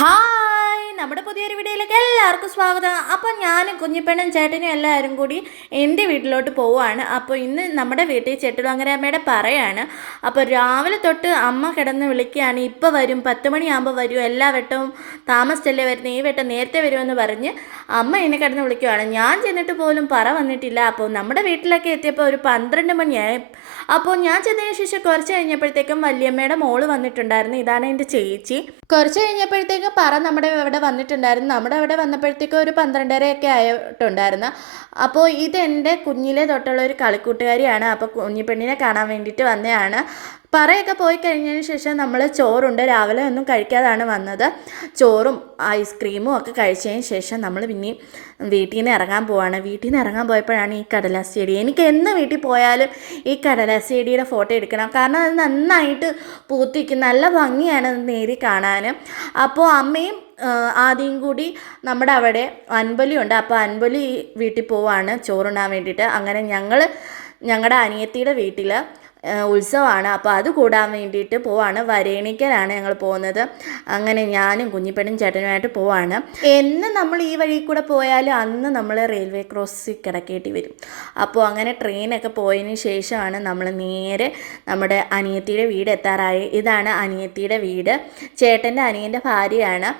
Hi, നമ്മുടെ പുതിയൊരു വീഡിയോയിലേക്ക് എല്ലാവർക്കും സ്വാഗതം. അപ്പോൾ ഞാനും കുഞ്ഞിപ്പെണ്ണും ചേട്ടനും എല്ലാവരും കൂടി എൻ്റെ വീട്ടിലോട്ട് പോവുകയാണ്. അപ്പോൾ ഇന്ന് നമ്മുടെ വീട്ടിൽ ചെട്ടിളങ്ങരമ്മയുടെ പറയാണ്. അപ്പോൾ രാവിലെ തൊട്ട് അമ്മ കിടന്ന് വിളിക്കുകയാണ്, ഇപ്പോൾ വരും, 10 മണിയാകുമ്പോൾ വരും, എല്ലാ വെട്ടവും താമസിച്ചല്ലേ വരുന്നത്, ഈ വെട്ടം നേരത്തെ വരുമെന്ന് പറഞ്ഞ് അമ്മ എന്നെ കിടന്ന് വിളിക്കുകയാണ്. ഞാൻ ചെന്നിട്ട് പോലും പറ വന്നിട്ടില്ല. അപ്പോൾ നമ്മുടെ വീട്ടിലൊക്കെ എത്തിയപ്പോൾ ഒരു 12 മണിയായി. അപ്പോൾ ഞാൻ ചെന്നതിന് ശേഷം കുറച്ച് കഴിഞ്ഞപ്പോഴത്തേക്കും വല്യമ്മയുടെ മോള് വന്നിട്ടുണ്ടായിരുന്നു. ഇതാണ് എൻ്റെ ചേച്ചി. കുറച്ച് കഴിഞ്ഞപ്പോഴത്തേക്കും പറ നമ്മുടെ ഇവിടെ വന്നിട്ടുണ്ടായിരുന്നു. നമ്മുടെ ഇവിടെ വന്നപ്പോഴത്തേക്കും ഒരു 12:30 ആയിട്ടുണ്ടായിരുന്നു. അപ്പോൾ ഇതെൻ്റെ കുഞ്ഞിലെ തൊട്ടുള്ള ഒരു കളിക്കൂട്ടുകാരിയാണ്. അപ്പോൾ കുഞ്ഞിപ്പെണ്ണിനെ കാണാൻ വേണ്ടിയിട്ട് വന്നതാണ്. പറയൊക്കെ പോയി കഴിഞ്ഞതിന് ശേഷം നമ്മൾ ചോറുണ്ട്, രാവിലെ ഒന്നും കഴിക്കാതാണ് വന്നത്. ചോറും ഐസ്ക്രീമും ഒക്കെ കഴിച്ചതിന് ശേഷം നമ്മൾ പിന്നെയും വീട്ടിൽ നിന്ന് ഇറങ്ങാൻ പോവാണ്. വീട്ടിൽ നിന്ന് ഇറങ്ങാൻ പോയപ്പോഴാണ് ഈ കടലാസ് ചെടി. എനിക്ക് എന്ന് വീട്ടിൽ പോയാലും ഈ കടലാസ് ചെടിയുടെ ഫോട്ടോ എടുക്കണം, കാരണം അത് നന്നായിട്ട് പൂത്തിരിക്കും, നല്ല ഭംഗിയാണ് അത് നേരി കാണാൻ. അപ്പോൾ അമ്മയും ആദ്യം കൂടി നമ്മുടെ അവിടെ അൻപലിയുണ്ട്. അപ്പോൾ അൻപലി വീട്ടിൽ പോവാണ് ചോറുണ്ണാൻ വേണ്ടിയിട്ട്. അങ്ങനെ ഞങ്ങളുടെ അനിയത്തിയുടെ വീട്ടിൽ ഉത്സവമാണ്. അപ്പോൾ അത് കൂടാൻ വേണ്ടിയിട്ട് പോവാണ്. വരേണിക്കലാണ് ഞങ്ങൾ പോകുന്നത്. അങ്ങനെ ഞാനും കുഞ്ഞിപ്പെണ്ണും ചേട്ടനുമായിട്ട് പോവാണ്. എന്ന് നമ്മൾ ഈ വഴി കൂടെ പോയാലും അന്ന് നമ്മൾ റെയിൽവേ ക്രോസിൽ കിടക്കേണ്ടി വരും. അപ്പോൾ അങ്ങനെ ട്രെയിനൊക്കെ പോയതിന് ശേഷമാണ് നമ്മൾ നേരെ നമ്മുടെ അനിയത്തിയുടെ വീട് എത്താറായി. ഇതാണ് അനിയത്തിയുടെ വീട്. ചേട്ടൻ്റെ അനിയൻ്റെ ഭാര്യയാണ്.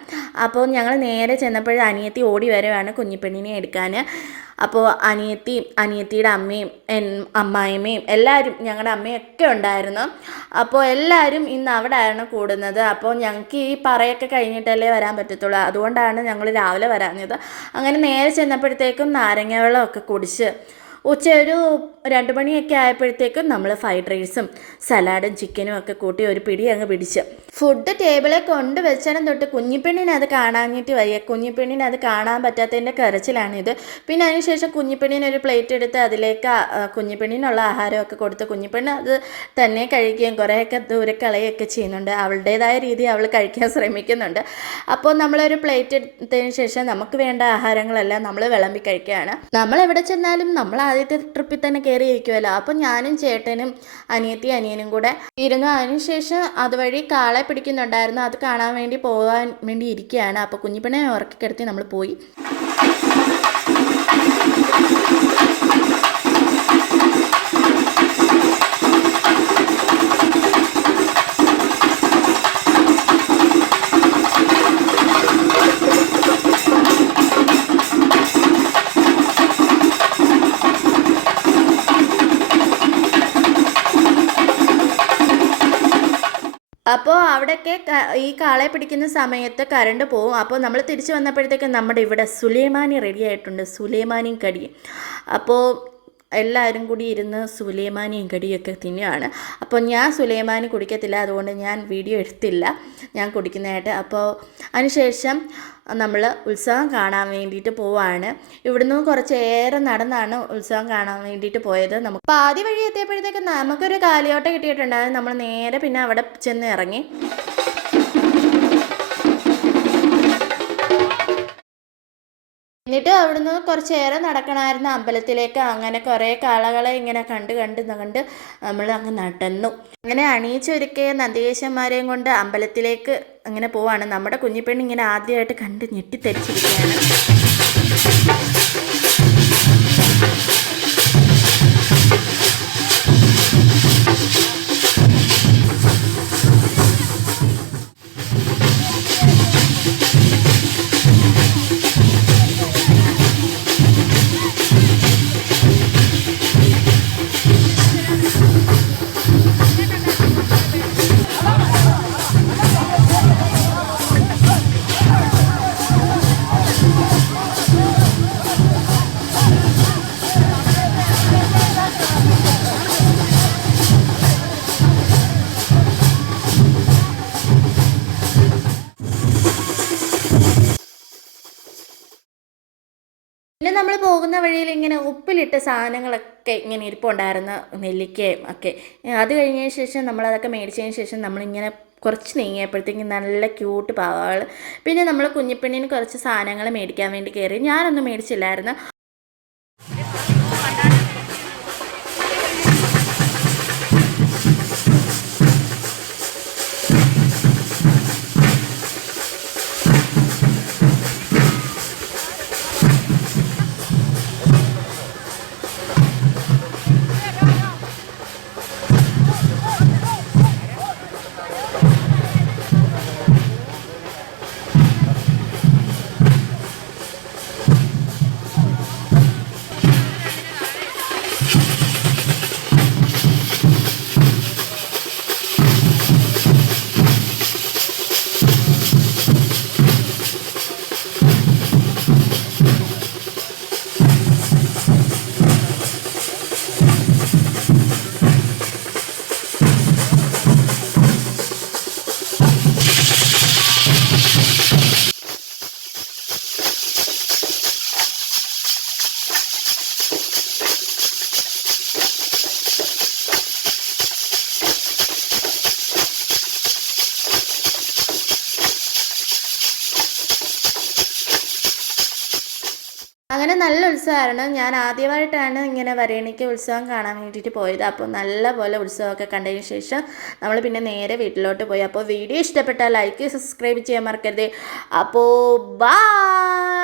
അപ്പോൾ ഞങ്ങൾ നേരെ ചെന്നപ്പോൾ അനിയത്തി ഓടി വരുവാണ് കുഞ്ഞിപ്പെണ്ണിനെ എടുക്കാൻ. അപ്പോൾ അനിയത്തിയുടെ അമ്മയും അമ്മായിമ്മയും എല്ലാവരും, ഞങ്ങളുടെ അമ്മയൊക്കെ ഉണ്ടായിരുന്നു. അപ്പോൾ എല്ലാവരും ഇന്ന് അവിടെയാണ് കൂടുന്നത്. അപ്പോൾ ഞങ്ങൾക്ക് ഈ പറയൊക്കെ കഴിഞ്ഞിട്ടല്ലേ വരാൻ പറ്റത്തുള്ളൂ, അതുകൊണ്ടാണ് ഞങ്ങൾ രാവിലെ വരാഞ്ഞത്. അങ്ങനെ നേരെ ചെന്നപ്പോഴത്തേക്കും നാരങ്ങ വെള്ളമൊക്കെ കുടിച്ച് ഉച്ച ഒരു 2 മണിയൊക്കെ ആയപ്പോഴത്തേക്കും നമ്മൾ ഫ്രൈഡ് റൈസും സലാഡും ചിക്കനും ഒക്കെ കൂട്ടി ഒരു പിടി അങ്ങ് പിടിച്ച് ഫുഡ് ടേബിളിൽ കൊണ്ടുവച്ചണം തൊട്ട് കുഞ്ഞിപ്പെണ്ണിന് അത് കാണാഞ്ഞിട്ട് വയ്യ. കുഞ്ഞിപ്പെണ്ണിന് അത് കാണാൻ പറ്റാത്തതിൻ്റെ കരച്ചിലാണിത്. പിന്നെ അതിനുശേഷം കുഞ്ഞിപ്പെണ്ണിന് ഒരു പ്ലേറ്റ് എടുത്ത് അതിലേക്ക് കുഞ്ഞിപ്പെണ്ണിനുള്ള ആഹാരമൊക്കെ കൊടുത്ത് കുഞ്ഞിപ്പെണ്ണ് അത് തന്നെ കഴിക്കുകയും കുറേയൊക്കെ ദൂരെ കളയുകയൊക്കെ ചെയ്യുന്നുണ്ട്. അവളുടേതായ രീതി അവൾ കഴിക്കാൻ ശ്രമിക്കുന്നുണ്ട്. അപ്പോൾ നമ്മളൊരു പ്ലേറ്റ് എടുത്തതിന് ശേഷം നമുക്ക് വേണ്ട ആഹാരങ്ങളെല്ലാം നമ്മൾ വിളമ്പി കഴിക്കുകയാണ്. നമ്മൾ എവിടെ ചെന്നാലും നമ്മൾ ആദ്യത്തെ ട്രിപ്പിൽ തന്നെ കയറിയിരിക്കുമല്ലോ. അപ്പം ഞാനും ചേട്ടനും അനിയനും കൂടെ ഇരുന്നു. അതിനുശേഷം അതുവഴി കാളെ പിടിക്കുന്നുണ്ടായിരുന്നു. അത് കാണാൻ വേണ്ടി പോകാൻ വേണ്ടി ഇരിക്കുകയാണ്. അപ്പോൾ കുഞ്ഞിപ്പെണ്ണെ ഉറക്കി കിടത്തി നമ്മൾ പോയി. അപ്പോൾ അവിടെയൊക്കെ ഈ കാളയെ പിടിക്കുന്ന സമയത്ത് കറണ്ട് പോവും. അപ്പോൾ നമ്മൾ തിരിച്ച് വന്നപ്പോഴത്തേക്കും നമ്മുടെ ഇവിടെ സുലൈമാനി റെഡി ആയിട്ടുണ്ട്, സുലൈമാനിയും കടിയും. അപ്പോൾ എല്ലാവരും കൂടി ഇരുന്ന് സുലൈമാനിയും കടിയൊക്കെ തിന്നുകയാണ്. അപ്പോൾ ഞാൻ സുലൈമാനി കുടിക്കത്തില്ല, അതുകൊണ്ട് ഞാൻ വീഡിയോ എടുത്തില്ല ഞാൻ കുടിക്കുന്നതായിട്ട്. അപ്പോൾ അതിനുശേഷം നമ്മൾ ഉത്സവം കാണാൻ വേണ്ടിയിട്ട് പോവാണ്. ഇവിടുന്ന് കുറച്ചേറെ നടന്നാണ് ഉത്സവം കാണാൻ വേണ്ടിയിട്ട് പോയത്. നമുക്ക് പാതി വഴി എത്തിയപ്പോഴത്തേക്ക് നമുക്കൊരു കാലിയോട്ട കിട്ടിയിട്ടുണ്ടായിരുന്നു. നമ്മൾ നേരെ പിന്നെ അവിടെ ചെന്ന് ഇറങ്ങി. എന്നിട്ട് അവിടുന്ന് കുറച്ചേറെ നടക്കണമായിരുന്നു അമ്പലത്തിലേക്ക്. അങ്ങനെ കുറേ കാളകളെ ഇങ്ങനെ കണ്ട് നമ്മൾ അങ്ങ് നടന്നു. അങ്ങനെ അണിയിച്ചൊരുക്കിയ നന്ദികേശന്മാരെയും കൊണ്ട് അമ്പലത്തിലേക്ക് അങ്ങനെ പോവാണ്. നമ്മുടെ കുഞ്ഞിപ്പെണ്ണ് ഇങ്ങനെ ആദ്യമായിട്ട് കണ്ട് ഞെട്ടിത്തരിച്ചിരിക്കുകയാണ്. പിന്നെ നമ്മൾ പോകുന്ന വഴിയിൽ ഇങ്ങനെ ഉപ്പിലിട്ട സാധനങ്ങളൊക്കെ ഇങ്ങനെ ഇരിപ്പുണ്ടായിരുന്നു, നെല്ലിക്കയും ഒക്കെ. അത് കഴിഞ്ഞതിന് ശേഷം നമ്മളതൊക്കെ മേടിച്ചതിന് ശേഷം നമ്മളിങ്ങനെ കുറച്ച് നീങ്ങിയപ്പോഴത്തേക്കും നല്ല ക്യൂട്ട് പാവകൾ. പിന്നെ നമ്മൾ കുഞ്ഞിപ്പെണ്ണിന് കുറച്ച് സാധനങ്ങൾ മേടിക്കാൻ വേണ്ടി കയറി. ഞാനൊന്നും മേടിച്ചില്ലായിരുന്നു. അങ്ങനെ നല്ല ഉത്സവമായിരുന്നു. ഞാൻ ആദ്യമായിട്ടാണ് ഇങ്ങനെ വരേണിക്ക് ഉത്സവം കാണാൻ വേണ്ടിയിട്ട് പോയത്. അപ്പോൾ നല്ല പോലെ ഉത്സവമൊക്കെ കണ്ടതിന് ശേഷം നമ്മൾ പിന്നെ നേരെ വീട്ടിലോട്ട് പോയി. അപ്പോൾ വീഡിയോ ഇഷ്ടപ്പെട്ടാൽ ലൈക്ക് സബ്സ്ക്രൈബ് ചെയ്യാൻ മറക്കരുത്. അപ്പോൾ ബായ്.